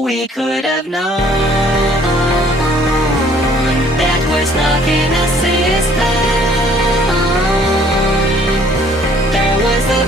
Oh, we could have known that we're stuck in a system. There was a